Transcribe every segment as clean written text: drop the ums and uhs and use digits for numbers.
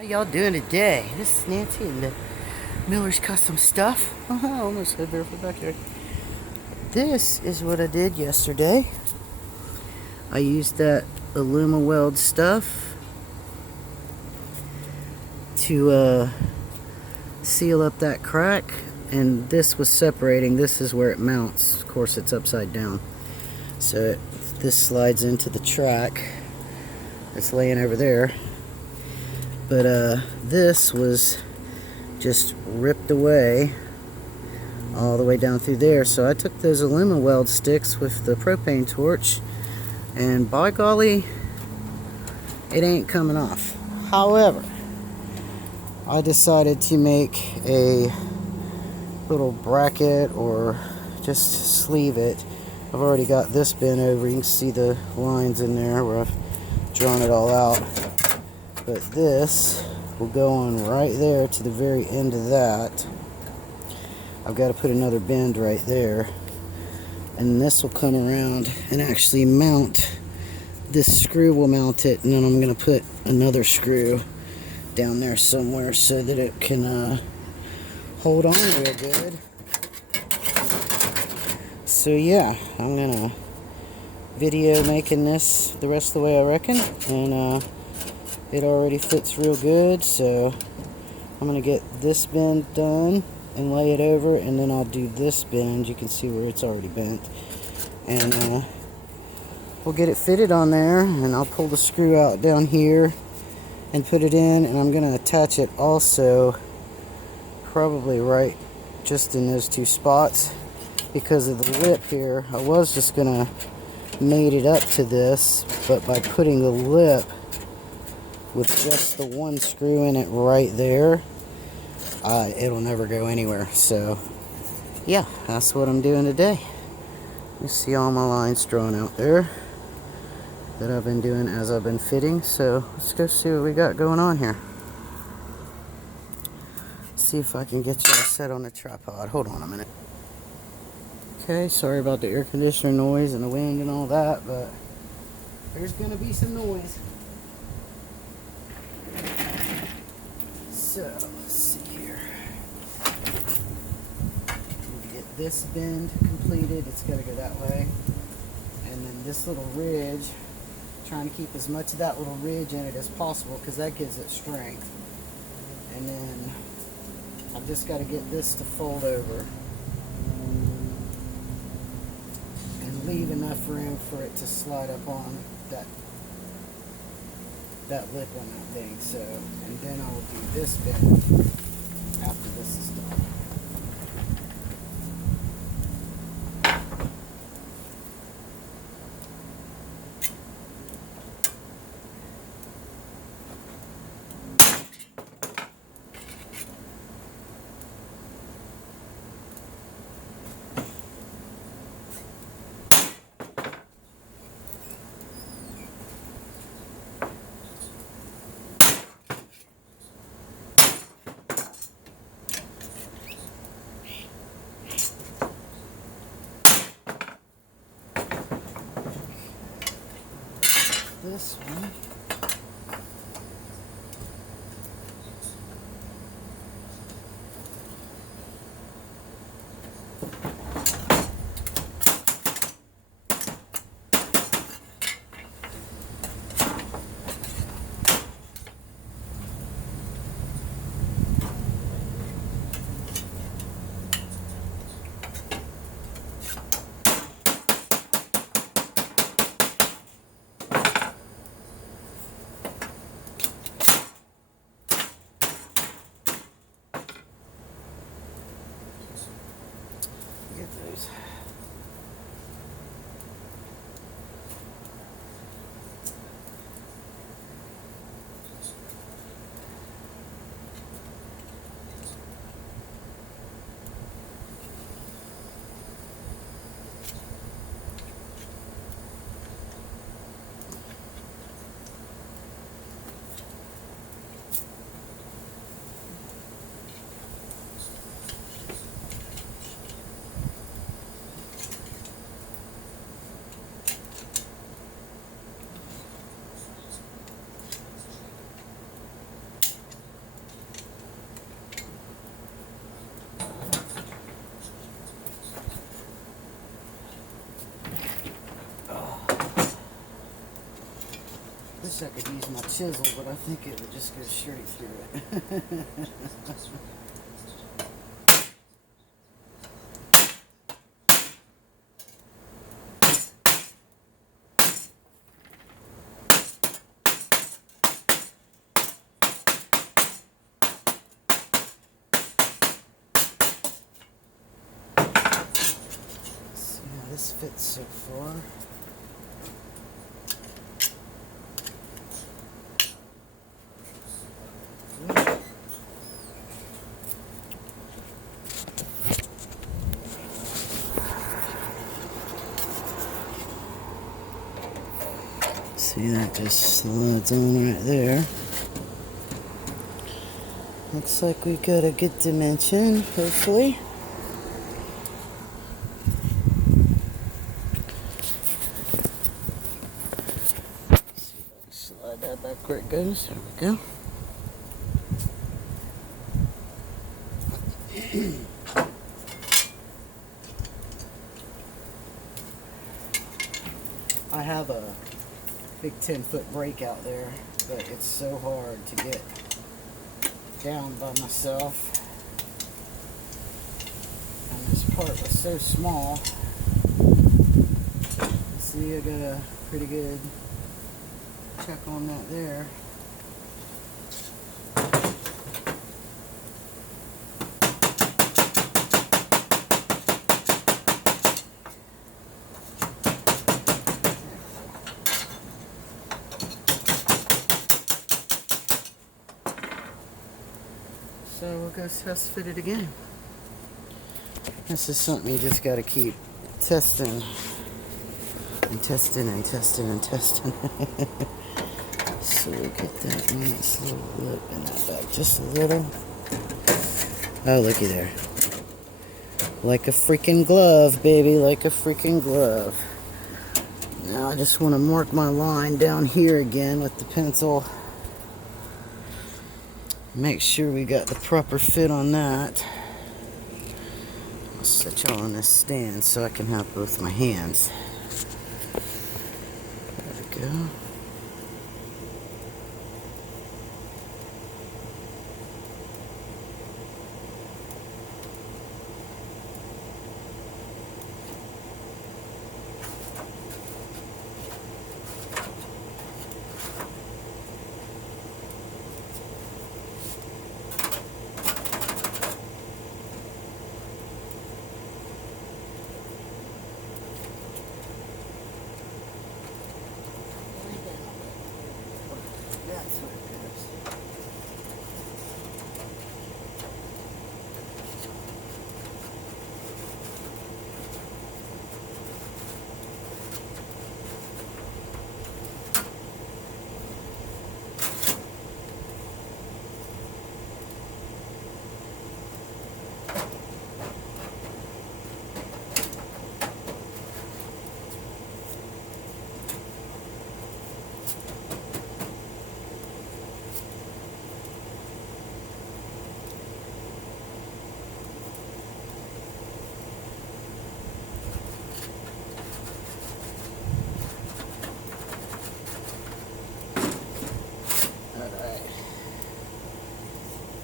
How y'all doing today? This is Nancy and the Miller's Custom Stuff. I almost said barefoot backyard. This is what I did yesterday. I used that Weld stuff to seal up that crack, and this was separating. This is where it mounts. Of course, it's upside down, so this slides into the track that's laying over there. But this was just ripped away all the way down through there. So I took those Weld sticks with the propane torch, and by golly, it ain't coming off. However, I decided to make a little bracket or just sleeve it. I've already got this bent over. You can see the lines in there where I've drawn it all out. But this will go on right there to the very end of that. I've got to put another bend right there. And this will come around and actually mount. This screw will mount it, and then I'm going to put another screw down there somewhere so that it can hold on real good. So yeah, I'm going to video making this the rest of the way I reckon. And it already fits real good, so I'm going to get this bend done and lay it over, and then I'll do this bend. You can see where it's already bent. And we'll get it fitted on there, and I'll pull the screw out down here and put it in, and I'm going to attach it also probably right just in those two spots because of the lip here. I was just going to mate it up to this, but by putting the lip with just the one screw in it right there, it'll never go anywhere. So yeah, that's what I'm doing today. You see all my lines drawn out there that I've been doing as I've been fitting. So let's go see what we got going on here. See if I can get you all set on the tripod. Hold on a minute. Okay, sorry about the air conditioner noise and the wind and all that, but there's gonna be some noise. So, let's see here. We'll get this bend completed. It's got to go that way. And then this little ridge, trying to keep as much of that little ridge in it as possible because that gives it strength. And then I've just got to get this to fold over and leave enough room for it to slide up on that lip on that thing. So, and then I will do this bend after this is done. This one. Get those. wish I could use my chisel, but I think it would just go straight through it. See how this fits so far. See, that just slides on right there. Looks like we've got a good dimension, hopefully. Slide that back where it goes. There we go. I have a big 10-foot break out there, but it's so hard to get down by myself. And this part was so small. See, I got a pretty good check on that there. So we'll go test fit it again. This is something you just got to keep testing and testing and testing and testing. So we'll get that nice little lip in that back just a little. Oh, looky there. Like a freaking glove, baby, like a freaking glove. Now I just want to mark my line down here again with the pencil. Make sure we got the proper fit on that. I'll set y'all on this stand so I can have both my hands. There we go.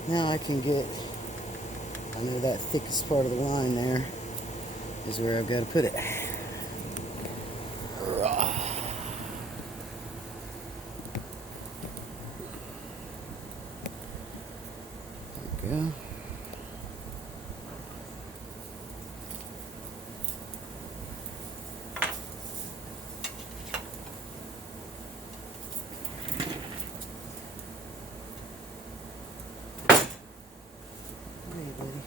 Now I can get, I know that thickest part of the line there is where I've got to put it. There we go. Hey, buddy.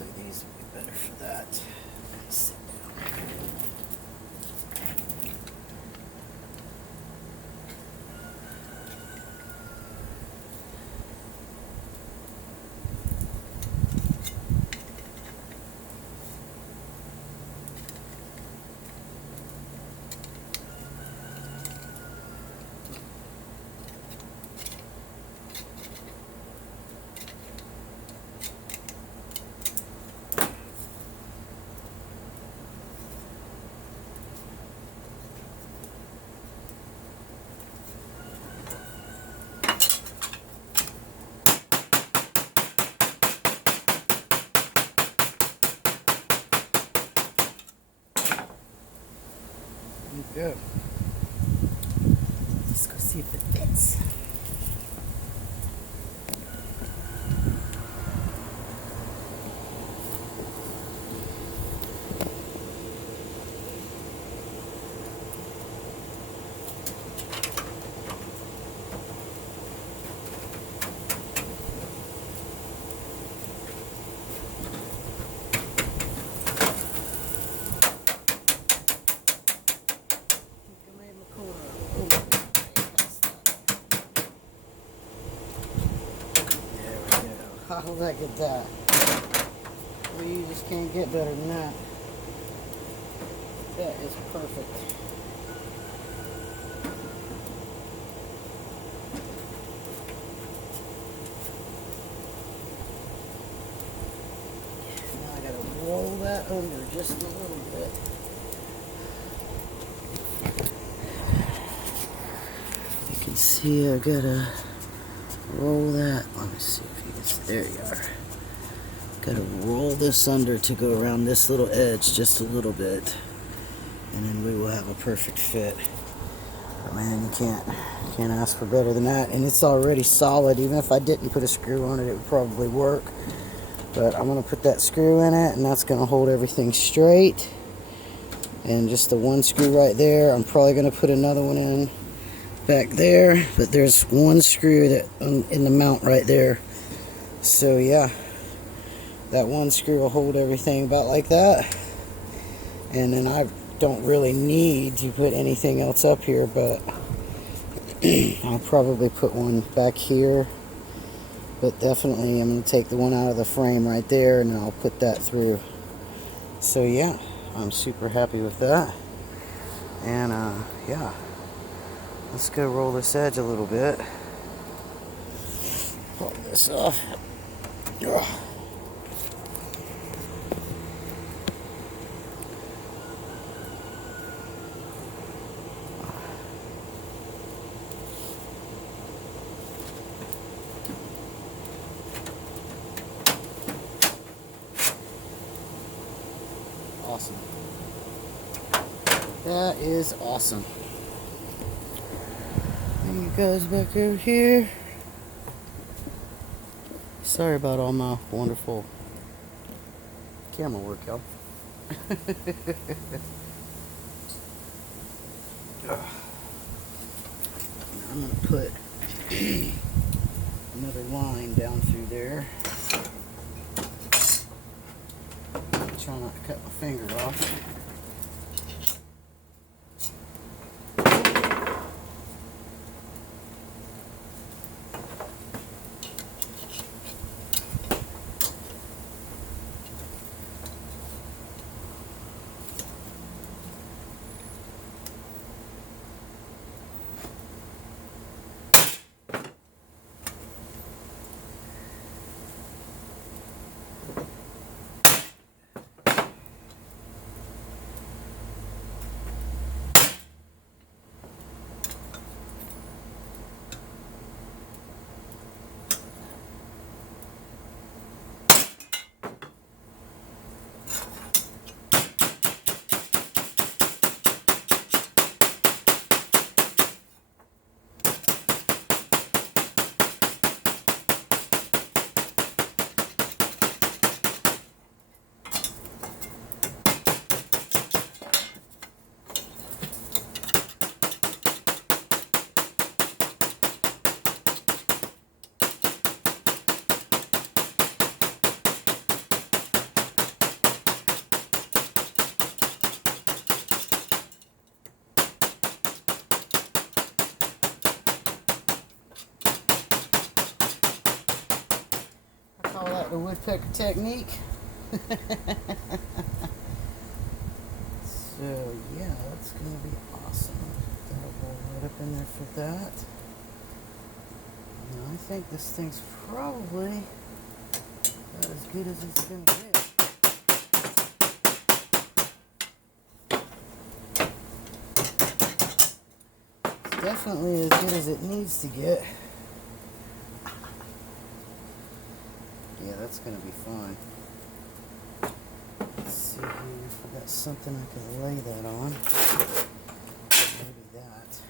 Actually, these would be better for that. Sit down. Good. Let's go see if it fits. Oh, look at that. Well, you just can't get better than that. That is perfect. Now I gotta roll that under just a little bit. You can see I gotta roll that. Let me see if you can see. There you are. Gotta roll this under to go around this little edge just a little bit, and then we will have a perfect fit. But man, you can't ask for better than that. And it's already solid. Even if I didn't put a screw on it, it would probably work. But I'm gonna put that screw in it, and that's gonna hold everything straight. And just the one screw right there. I'm probably gonna put another one in back there, but there's one screw that in the mount right there. So yeah, that one screw will hold everything about like that. And then I don't really need to put anything else up here, but I'll probably put one back here. But definitely I'm going to take the one out of the frame right there, and I'll put that through. So yeah, I'm super happy with that. And yeah, let's go roll this edge a little bit. Pull this off. Ugh. Awesome. That is awesome. And you guys back over here. Sorry about all my wonderful camera work, y'all. I'm going to put another line down through there. Try not to cut my finger off. The woodpecker technique. So yeah, that's gonna be awesome. That'll go right up in there for that. Now I think this thing's probably about as good as it's gonna get. It's definitely as good as it needs to get. Yeah, that's gonna be fine. Let's see here if I got something I can lay that on. Maybe that.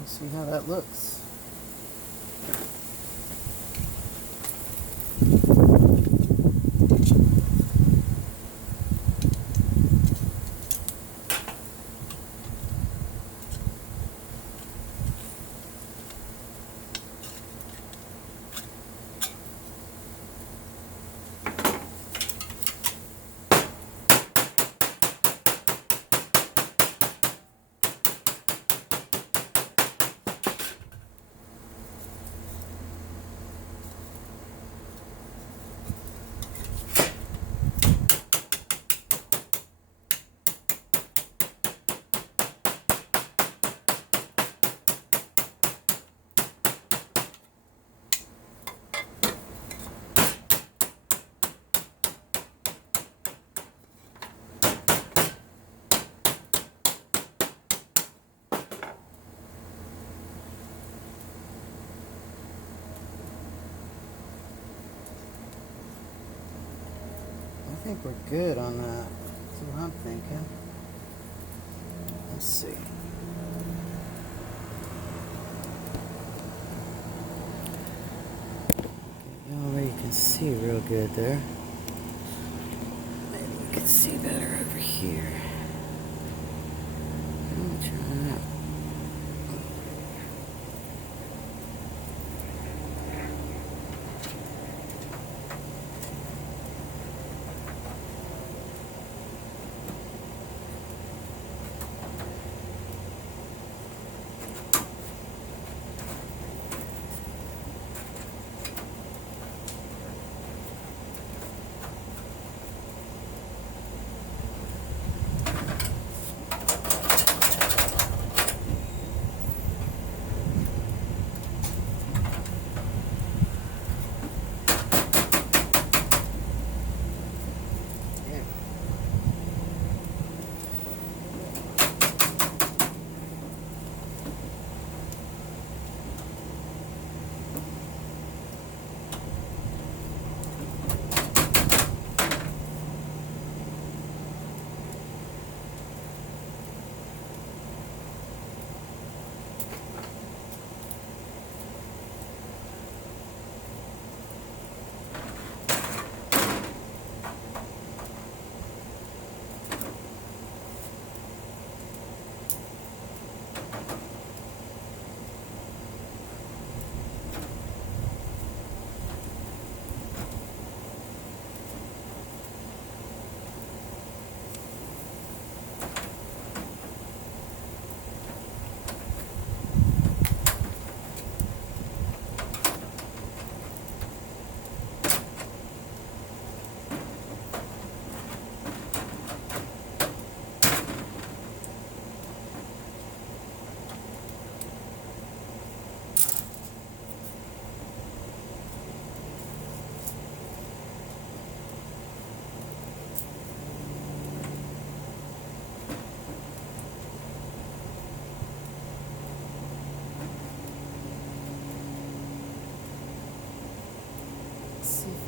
Let's see how that looks. I think we're good on that. That's what I'm thinking. Let's see. Okay, you can see real good there. Maybe we can see better over here. Let me try that.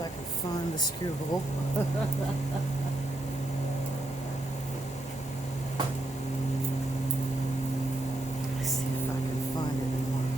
I can find the screw hole. Let's see if I can find it and mark it.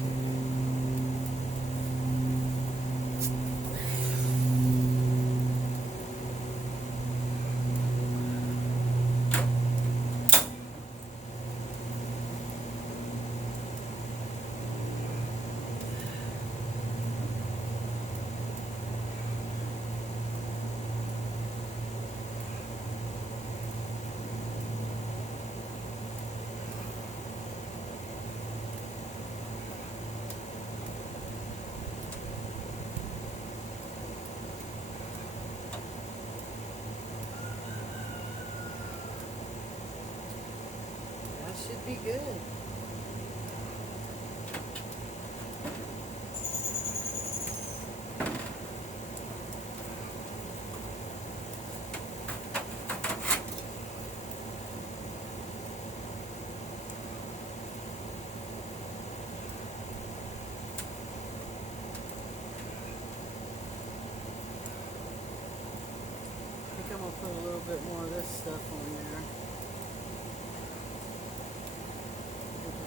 Should be good. I think I'm gonna put a little bit more of this stuff on there.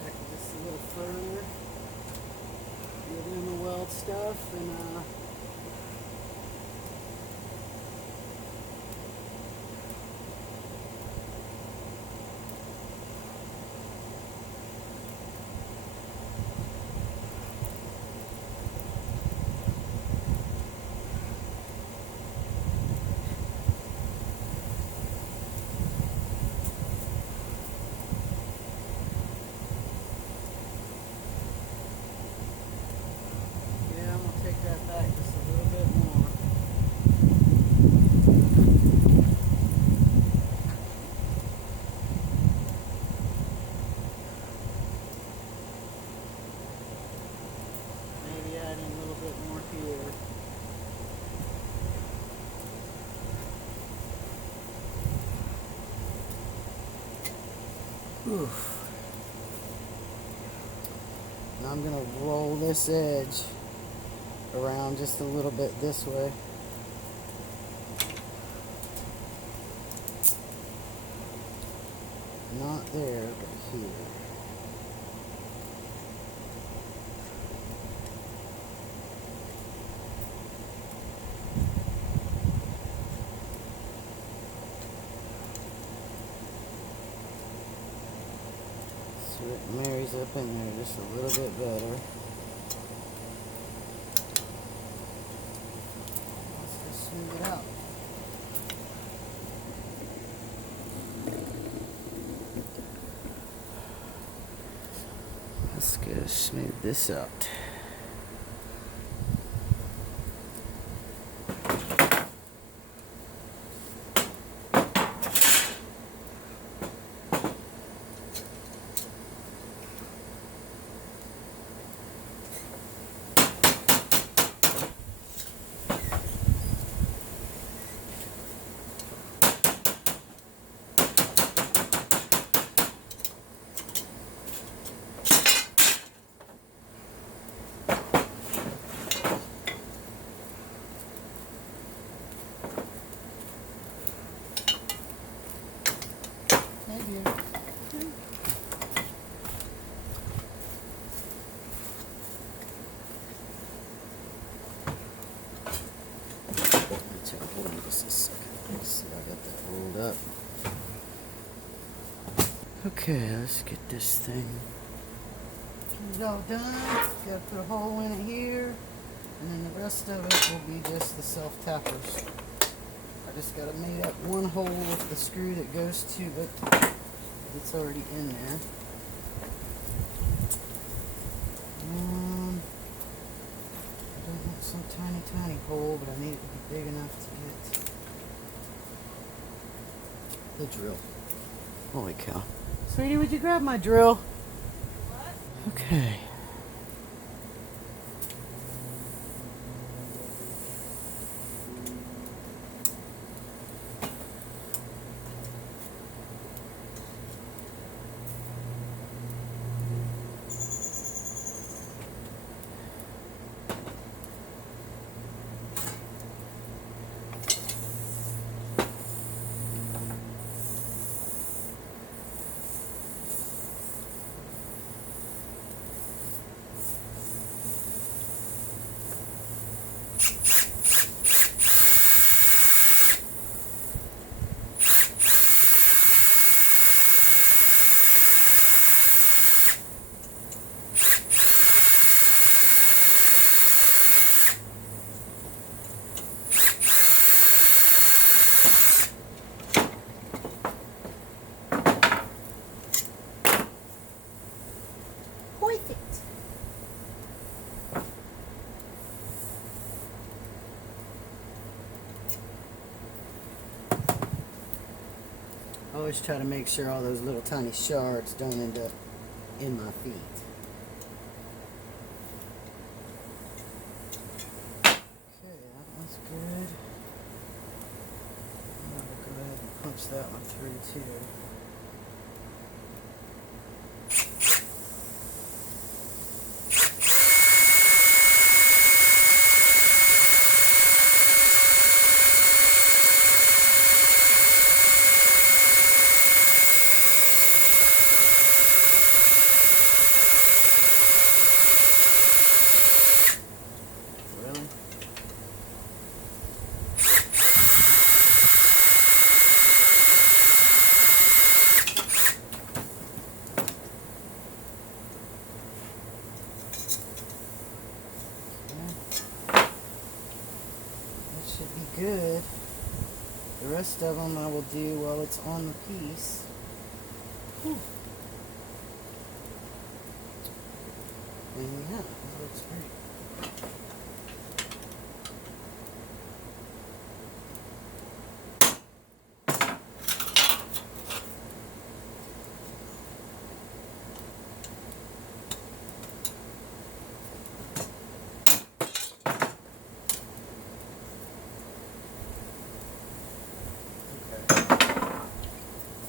Back just a little further, get in the weld stuff, and yeah, I'm gonna take that back just a little bit more. Maybe adding a little bit more here. Oof. Now I'm gonna roll this edge around just a little bit this way. Not there, but here. So it marries up in there just a little bit better. Let's just smooth it out. Let's go smooth this out. Hold on just a second. Let's see, I got that rolled up. Okay, let's get this thing all done. Gotta put a hole in it here, and then the rest of it will be just the self tappers. I just gotta make up one hole with the screw that goes to it. It's already in there. I don't want some tiny hole, but I need it to be big enough to get the drill. Holy cow. Sweetie, would you grab my drill? What? Okay. always try to make sure all those little tiny shards don't end up in my feet. Okay, that one's good. I'm gonna go ahead and punch that one through too. Should be good. The rest of them I will do while it's on the piece. Whew. And yeah, that looks great.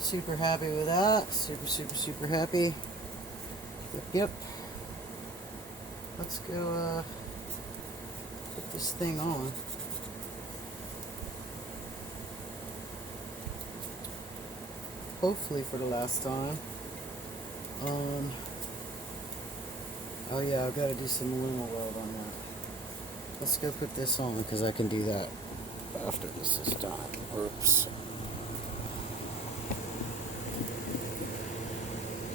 Super happy with that. Super happy. Yep. Let's go put this thing on. Hopefully for the last time. Oh yeah, I've got to do some luna weld on that. Let's go put this on because I can do that after this is done. Oops.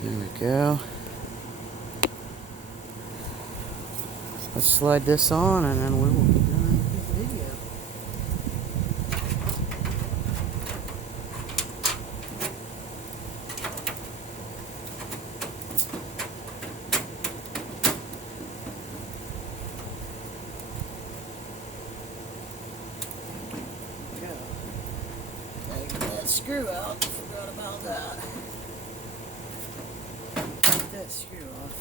There we go. Let's slide this on and then we will be done with this video. Gotta get that screw out. Forgot about that. Get that screw off.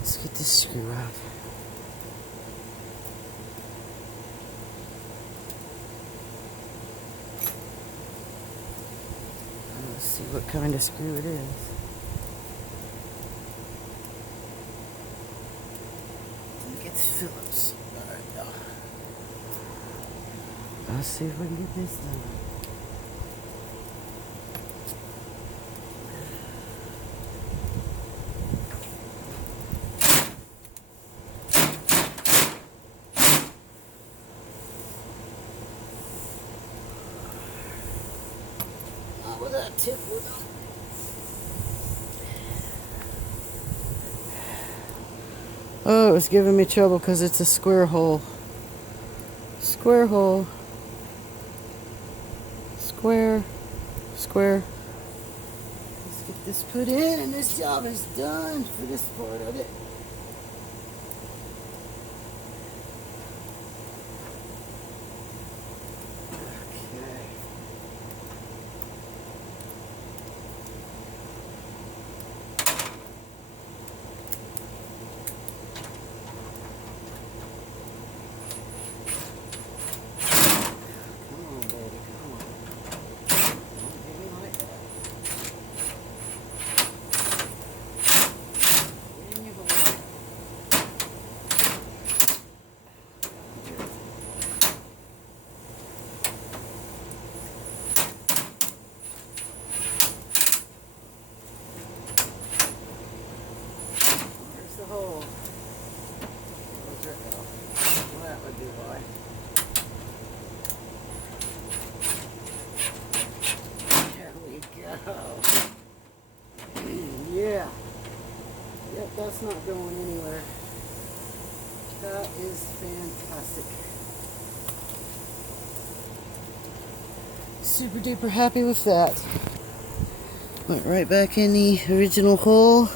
Let's get this screw out. Let's see what kind of screw it is. I think it's Phillips. Alright, let's see if we can get this done. With that tip we're done. Oh, it was giving me trouble because it's a square hole. Square hole. Square. Square. Let's get this put in and this job is done for this part of it. Yeah. Yep, that's not going anywhere. That is fantastic. Super duper happy with that. Went right back in the original hole.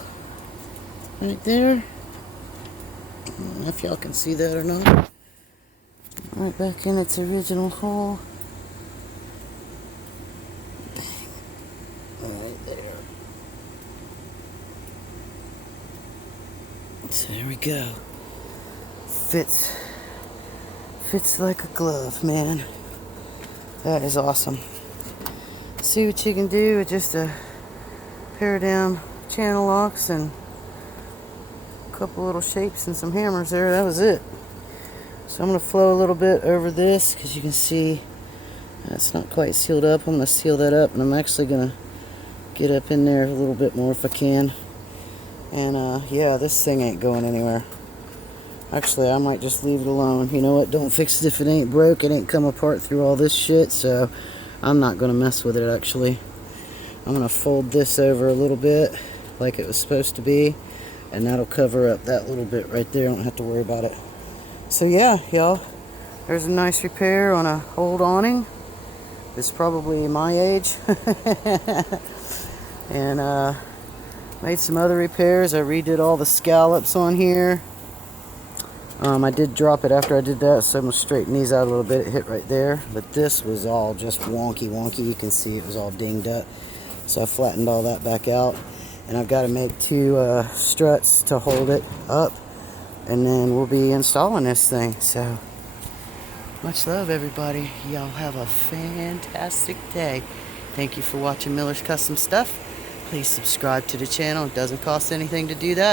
Right there. if y'all can see that or not. Right back in its original hole. Right there. So there we go. Fits like a glove, man. That is awesome. See what you can do with just a pair of damn channel locks and a couple little shapes and some hammers there. That was it. So I'm going to flow a little bit over this because you can see that's not quite sealed up. I'm going to seal that up, and I'm actually going to get up in there a little bit more if I can. And yeah, this thing ain't going anywhere. Actually, I might just leave it alone. You know what? Don't fix it if it ain't broke. It ain't come apart through all this shit, so I'm not going to mess with it, actually. I'm going to fold this over a little bit like it was supposed to be, and that'll cover up that little bit right there. I don't have to worry about it. So yeah, y'all, there's a nice repair on a old awning. It's probably my age. And made some other repairs. I redid all the scallops on here. I did drop it after I did that, so I'm going to straighten these out a little bit. It hit right there. But this was all just wonky. You can see it was all dinged up. So I flattened all that back out. And I've got to make 2 struts to hold it up. And then we'll be installing this thing. So, much love, everybody. Y'all have a fantastic day. Thank you for watching Miller's Custom Stuff. Please subscribe to the channel. It doesn't cost anything to do that.